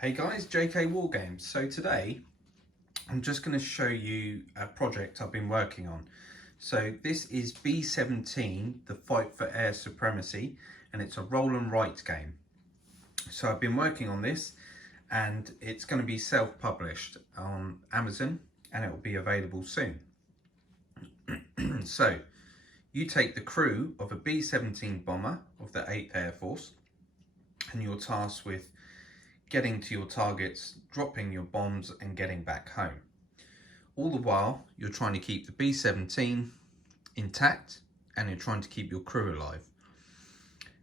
Hey guys, JK Wargames. So today I'm just going to show you a project I've been working on. So this is B17, the Fight for Air Supremacy, and it's a roll and write game. So I've been working on this and it's going to be self-published on Amazon and it will be available soon. So you take the crew of a B17 bomber of the 8th Air Force and you're tasked with getting to your targets, dropping your bombs and getting back home. All the while, you're trying to keep the B17 intact and you're trying to keep your crew alive.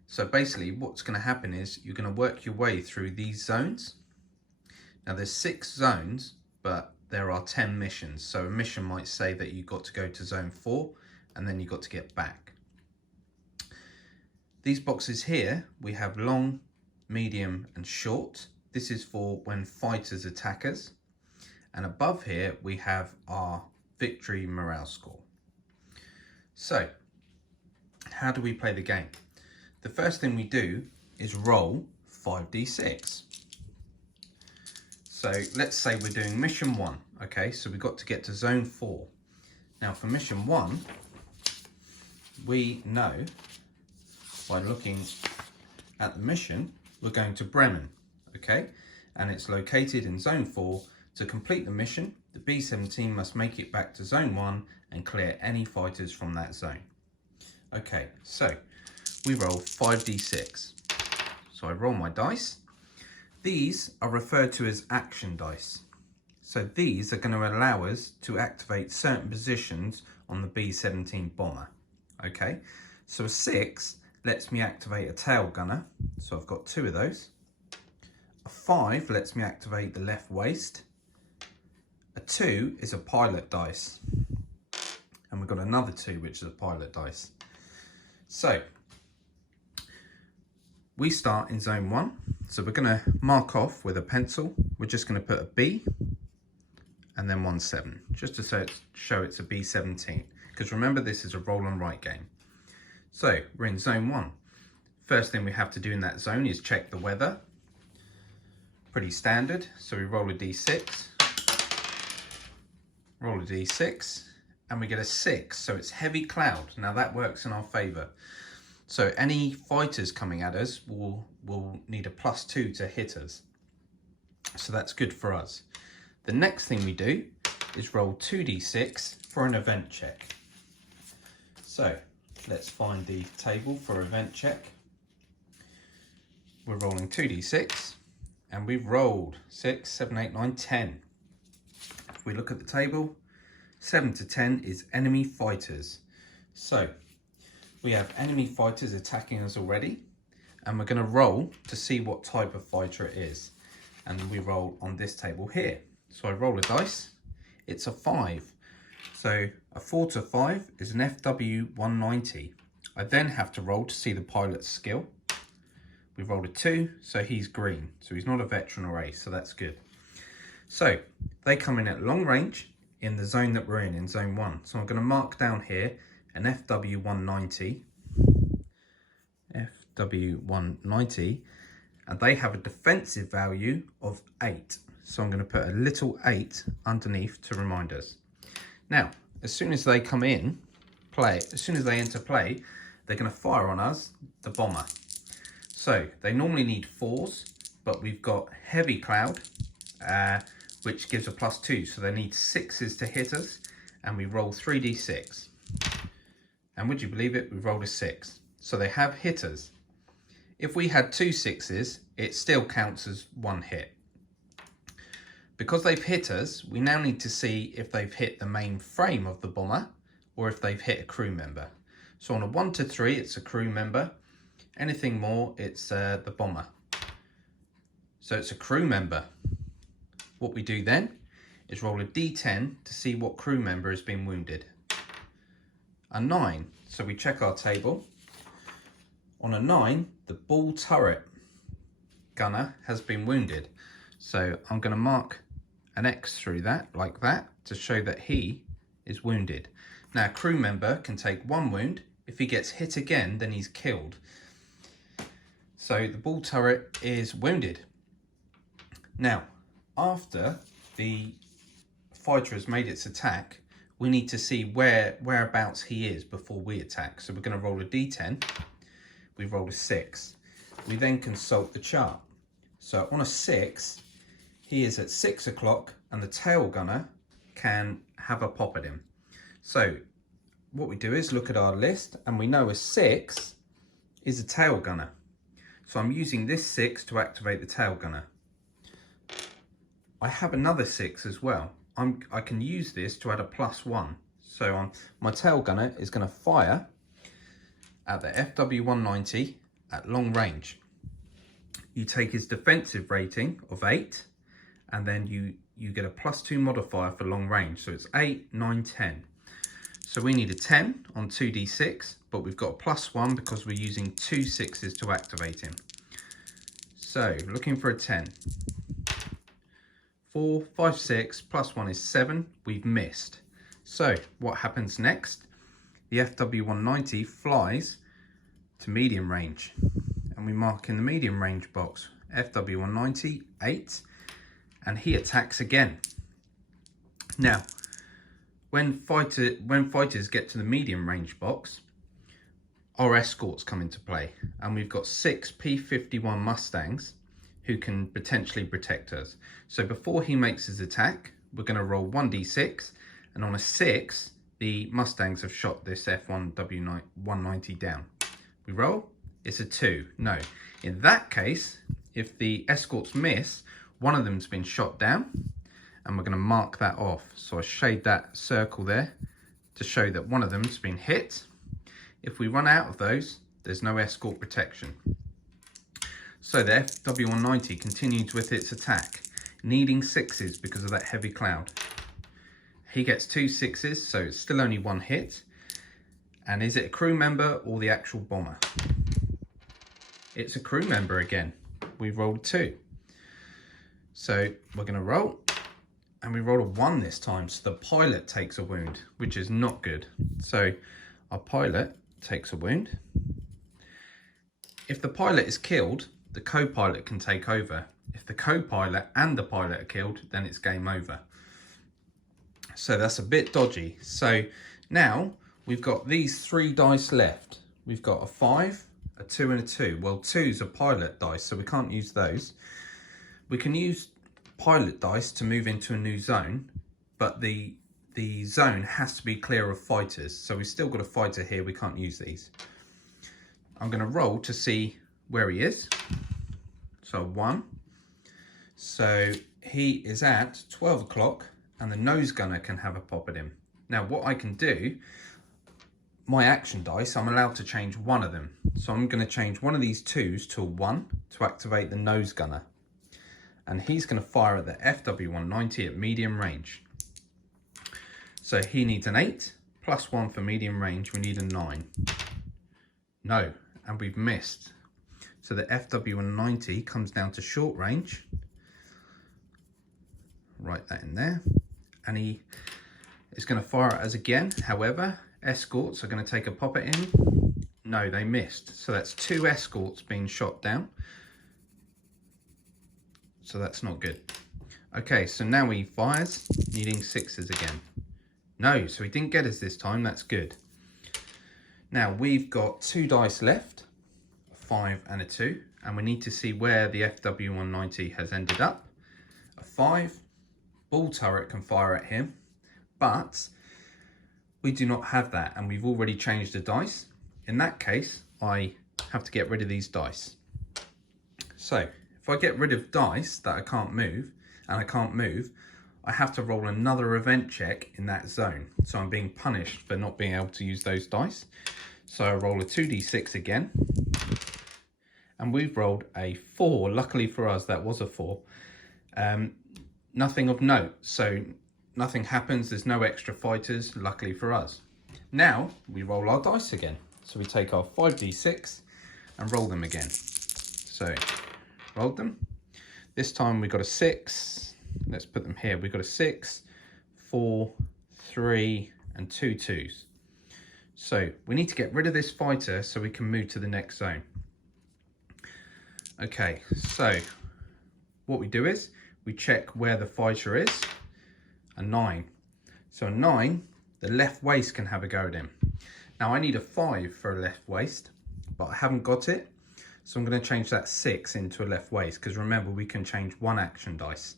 So basically what's going to happen is you're going to work your way through these zones. Now there's 6 zones, but there are 10 missions. So a mission might say that you've got to go to zone 4 and then you've got to get back. These boxes here, we have long, medium and short. This is for when fighters attack us. And above here, we have our victory morale score. So, how do we play the game? The first thing we do is roll 5d6. So let's say we're doing mission 1. Okay, so we've got to get to zone 4. Now for mission 1, we know by looking at the mission, we're going to Bremen, okay? And it's located in zone 4. To complete the mission, the B-17 must make it back to zone 1 and clear any fighters from that zone. Okay, so we roll 5d6. So I roll my dice. These are referred to as action dice. So these are going to allow us to activate certain positions on the B-17 bomber, okay? So a 6 lets me activate a tail gunner, so I've got 2 of those. A 5 lets me activate the left waist. A 2 is a pilot dice. And we've got another 2, which is a pilot dice. So, we start in zone 1. So we're going to mark off with a pencil. We're just going to put a B and then 17, just to show it's a B-17. Because remember, this is a roll and write game. So we're in zone 1. First thing we have to do in that zone is check the weather. Pretty standard. So we roll a d6, roll a d6, and we get a 6. So it's heavy cloud. Now that works in our favour. So any fighters coming at us will need a +2 to hit us. So that's good for us. The next thing we do is roll 2d6 for an event check. So let's find the table for event check. We're rolling 2d6 and we've rolled 6, 7, 8, 9, 10. If we look at the table, 7 to 10 is enemy fighters. So we have enemy fighters attacking us already and we're going to roll to see what type of fighter it is. And we roll on this table here. So I roll a dice, it's a 5. So a 4 to 5 is an FW190. I then have to roll to see the pilot's skill. We rolled a 2, so he's green. So he's not a veteran or ace, so that's good. So they come in at long range in the zone that we're in zone 1. So I'm going to mark down here an FW190. FW190. And they have a defensive value of 8. So I'm going to put a little 8 underneath to remind us. Now, as soon as they come in, as soon as they enter play, they're going to fire on us, the bomber. So they normally need 4s, but we've got heavy cloud, which gives a +2. So they need 6s to hit us, and we roll 3d6. And would you believe it? We've rolled a 6. So they have hit us. If we had 2 6s, it still counts as 1 hit. Because they've hit us, we now need to see if they've hit the main frame of the bomber or if they've hit a crew member. So on a 1 to 3, it's a crew member. Anything more, it's the bomber. So it's a crew member. What we do then is roll a d10 to see what crew member has been wounded. A 9, so we check our table. On a 9, the ball turret gunner has been wounded. So I'm going to mark an X through that, like that, to show that he is wounded. Now, a crew member can take 1 wound. If he gets hit again, then he's killed. So the ball turret is wounded. Now, after the fighter has made its attack, we need to see whereabouts he is before we attack. So we're going to roll a d10. We roll a 6. We then consult the chart. So on a 6, he is at 6 o'clock and the tail gunner can have a pop at him. So what we do is look at our list and we know a 6 is a tail gunner. So I'm using this 6 to activate the tail gunner. I have another 6 as well. I can use this to add a +1. So my tail gunner is going to fire at the FW190 at long range. You take his defensive rating of 8 and then you get a +2 modifier for long range. So it's 8, 9, 10. So we need a 10 on 2d6, but we've got a +1 because we're using 2 6s to activate him. So looking for a 10. 4, 5, 6, +1 is 7. We've missed. So what happens next? The FW190 flies to medium range. And we mark in the medium range box FW190 8, and he attacks again. Now, when fighters get to the medium range box, our escorts come into play, and we've got 6 P51 Mustangs who can potentially protect us. So before he makes his attack, we're going to roll 1d6, and on a 6, the Mustangs have shot this F1W190 down. We roll. It's a 2. No. In that case, if the escorts miss, one of them's been shot down, and we're going to mark that off. So I shade that circle there to show that one of them's been hit. If we run out of those, there's no escort protection. So the FW190 continues with its attack, needing 6s because of that heavy cloud. He gets 2 6s, so it's still only 1 hit. And is it a crew member or the actual bomber? It's a crew member again. We rolled 2. So we're going to roll, and we roll a 1 this time. So the pilot takes a wound, which is not good. So our pilot takes a wound. If the pilot is killed, the co-pilot can take over. If the co-pilot and the pilot are killed, then it's game over. So that's a bit dodgy. So now we've got these 3 dice left. We've got a 5, a 2 and a 2. Well, 2's a pilot dice, so we can't use those. We can use pilot dice to move into a new zone, but the zone has to be clear of fighters. So we've still got a fighter here. We can't use these. I'm going to roll to see where he is. So 1. So he is at 12 o'clock and the nose gunner can have a pop at him. Now what I can do, my action dice, I'm allowed to change one of them. So I'm going to change one of these 2s to a 1 to activate the nose gunner. And he's going to fire at the FW190 at medium range. So he needs an 8, +1 for medium range. We need a 9. No, and we've missed. So the FW190 comes down to short range. Write that in there. And he is going to fire at us again. However, escorts are going to take a pop at him. No, they missed. So that's 2 escorts being shot down. So that's not good. Okay, so now he fires, needing 6s again. No, so he didn't get us this time. That's good. Now we've got 2 dice left, a 5 and a 2, and we need to see where the FW190 has ended up. A 5, ball turret can fire at him, but we do not have that, and we've already changed the dice. In that case, I have to get rid of these dice. So if I get rid of dice that I can't move, and I can't move, I have to roll another event check in that zone. So I'm being punished for not being able to use those dice. So I roll a 2d6 again. And we've rolled a 4. Luckily for us, that was a 4. Nothing of note. So nothing happens. There's no extra fighters, luckily for us. Now we roll our dice again. So we take our 5d6 and roll them again. So rolled them. This time we got a 6. Let's put them here. We've got a 6, 4, 3, and 2 2s. So we need to get rid of this fighter so we can move to the next zone. Okay, so what we do is we check where the fighter is, a 9. So a 9, the left waist can have a go at him. Now I need a 5 for a left waist, but I haven't got it. So I'm going to change that 6 into a left waist, because remember we can change one action dice.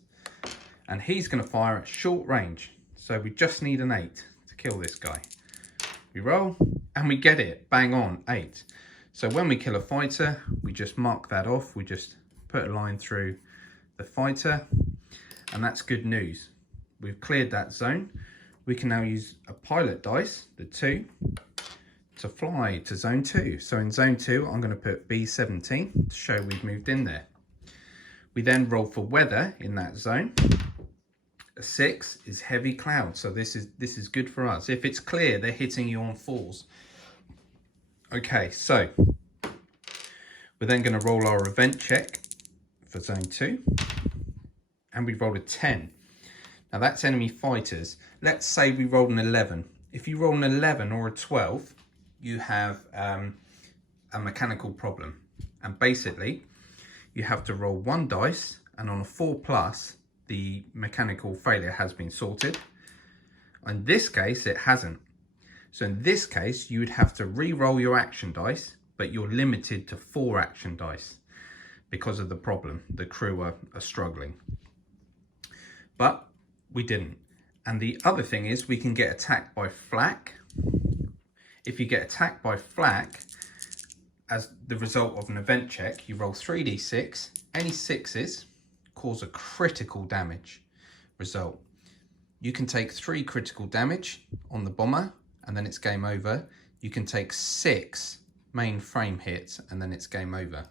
And he's going to fire at short range. So we just need an 8 to kill this guy. We roll and we get it, bang on, 8. So when we kill a fighter, we just mark that off. We just put a line through the fighter, and that's good news. We've cleared that zone. We can now use a pilot dice, the 2, to fly to zone 2. So in zone 2, I'm going to put B17 to show we've moved in there. We then roll for weather in that zone. A 6 is heavy cloud, so this is good for us. If it's clear, they're hitting you on 4s. Okay, so we're then going to roll our event check for zone 2, and we rolled a 10. Now that's enemy fighters. Let's say we rolled an 11. If you roll an 11 or a 12, you have a mechanical problem, and basically you have to roll 1 dice, and on a 4+, the mechanical failure has been sorted. In this case, it hasn't. So in this case, you would have to re-roll your action dice, but you're limited to 4 action dice because of the problem. The crew are struggling. But we didn't. And the other thing is we can get attacked by flak. If you get attacked by flak, as the result of an event check, you roll 3d6. Any 6s cause a critical damage result. You can take 3 critical damage on the bomber, and then it's game over. You can take 6 main frame hits, and then it's game over.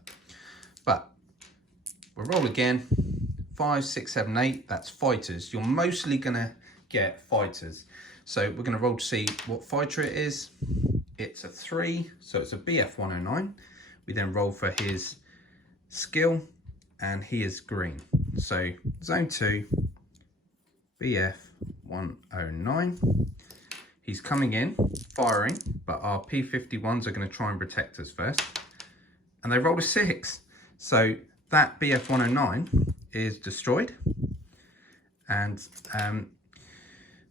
But we'll roll again. 5, 6, 7, 8, that's fighters. You're mostly gonna get fighters. So we're gonna roll to see what fighter it is. It's a 3, so it's a BF109. We then roll for his skill, and he is green. So zone 2, BF109. He's coming in, firing, but our P51s are going to try and protect us first. And they rolled a 6. So that BF109 is destroyed. And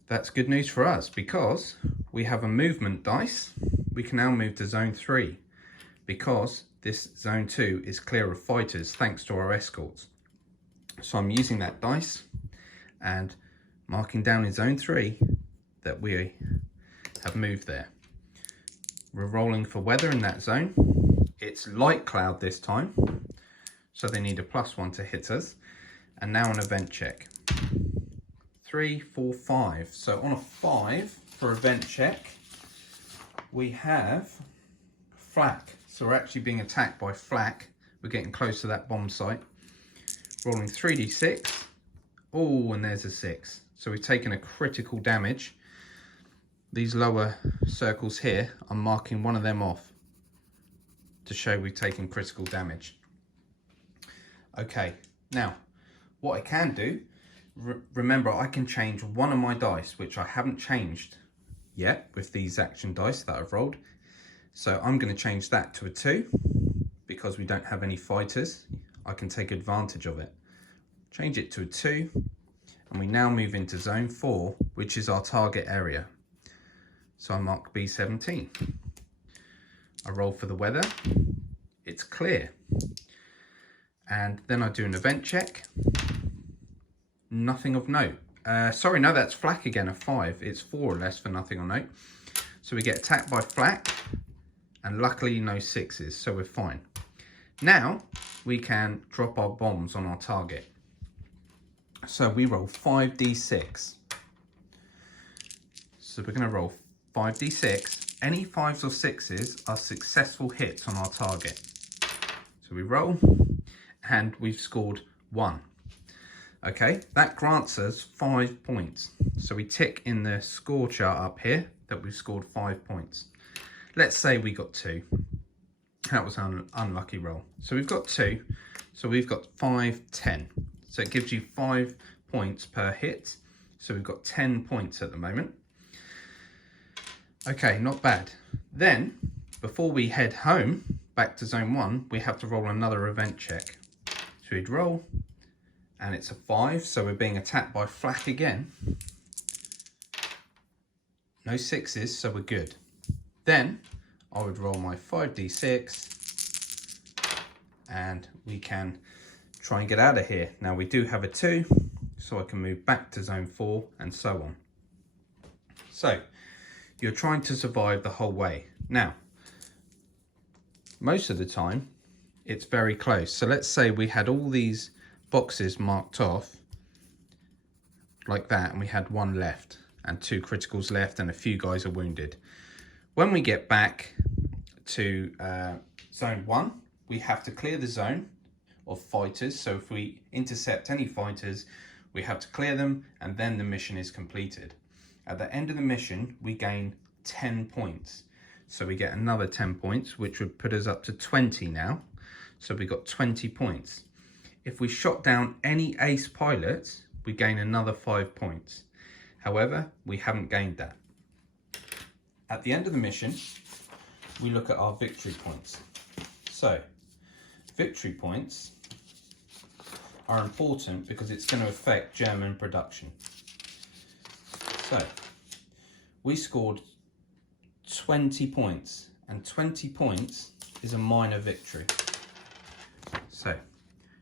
that's good news for us, because we have a movement dice. We can now move to zone 3, because this zone 2 is clear of fighters thanks to our escorts. So I'm using that dice and marking down in zone 3 that we have moved there. We're rolling for weather in that zone. It's light cloud this time, so they need a +1 to hit us. And now an event check. 3, 4, 5. So on a 5 for event check, we have flak. So we're actually being attacked by flak. We're getting close to that bomb site. Rolling 3d6. Oh, and there's a 6. So we've taken a critical damage. These lower circles here, I'm marking one of them off to show we've taken critical damage. Okay, now what I can do, remember I can change one of my dice, which I haven't changed yet with these action dice that I've rolled. So I'm going to change that to a 2 because we don't have any fighters. I can take advantage of it. Change it to a 2, and we now move into zone 4, which is our target area. So I mark B17. I roll for the weather. It's clear. And then I do an event check. Nothing of note. Sorry, no, that's flak again, a 5. It's 4 or less for nothing of note. So we get attacked by flak, and luckily no 6s, so we're fine. Now we can drop our bombs on our target. So we roll 5d6. So we're going to roll 5d6. Any 5s or 6s are successful hits on our target. So we roll, and we've scored 1. Okay, that grants us 5 points. So we tick in the score chart up here that we've scored 5 points. Let's say we got 2. That was an unlucky roll. So we've got 2. So we've got 5, 10. So it gives you 5 points per hit. So we've got 10 points at the moment. Okay, not bad. Then, before we head home, back to zone 1, we have to roll another event check. So we'd roll and it's a 5, so we're being attacked by flak again. No 6s, so we're good. Then I would roll my 5d6 and we can try and get out of here. Now we do have a 2, so I can move back to zone 4 and so on. So you're trying to survive the whole way. Now, most of the time it's very close. So let's say we had all these boxes marked off like that, and we had 1 left and 2 criticals left and a few guys are wounded. When we get back to zone 1, we have to clear the zone of fighters. So if we intercept any fighters, we have to clear them, and then the mission is completed. At the end of the mission, we gain 10 points. So we get another 10 points, which would put us up to 20 now. So we got 20 points. If we shot down any ace pilots, we gain another 5 points. However, we haven't gained that. At the end of the mission, we look at our victory points. So, victory points are important because it's going to affect German production. So, we scored 20 points, and 20 points is a minor victory. So,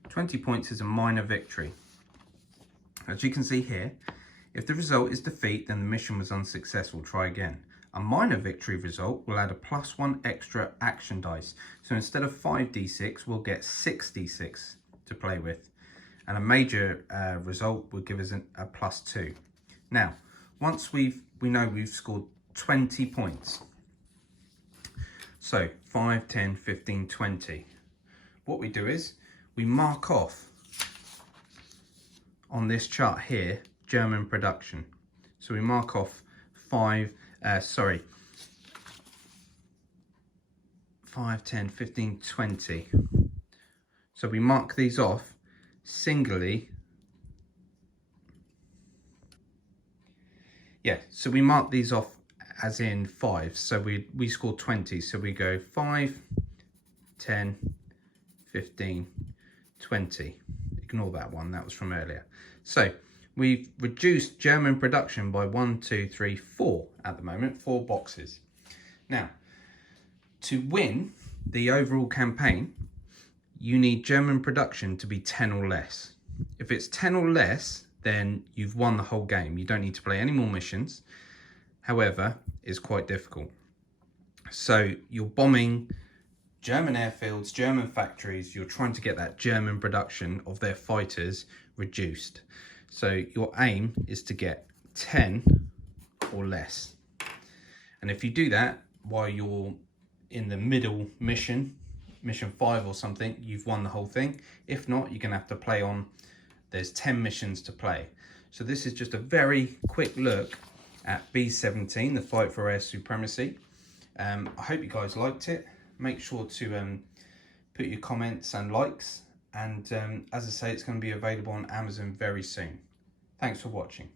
20 points is a minor victory. As you can see here, if the result is defeat, then the mission was unsuccessful. Try again. A minor victory result will add a +1 extra action dice. So instead of 5d6, we'll get 6d6 to play with. And a major result will give us a +2. Now, once we know we've scored 20 points. So 5, 10, 15, 20. What we do is we mark off on this chart here, German production. So we mark off 5, 10, 15, 20. So we mark these off singly. Yeah, so we mark these off as in 5. So we scored 20. So we go 5, 10, 15, 20. Ignore that one, that was from earlier. So we've reduced German production by 1, 2, 3, 4 at the moment, 4 boxes. Now, to win the overall campaign, you need German production to be 10 or less. If it's 10 or less, then you've won the whole game. You don't need to play any more missions. However, it's quite difficult. So you're bombing German airfields, German factories. You're trying to get that German production of their fighters reduced. So your aim is to get 10 or less. And if you do that while you're in the middle mission 5 or something, you've won the whole thing. If not, you're gonna have to play on. There's 10 missions to play. So this is just a very quick look at B17, the fight for air supremacy. I hope you guys liked it. Make sure to put your comments and likes. And as I say, it's going to be available on Amazon very soon. Thanks for watching.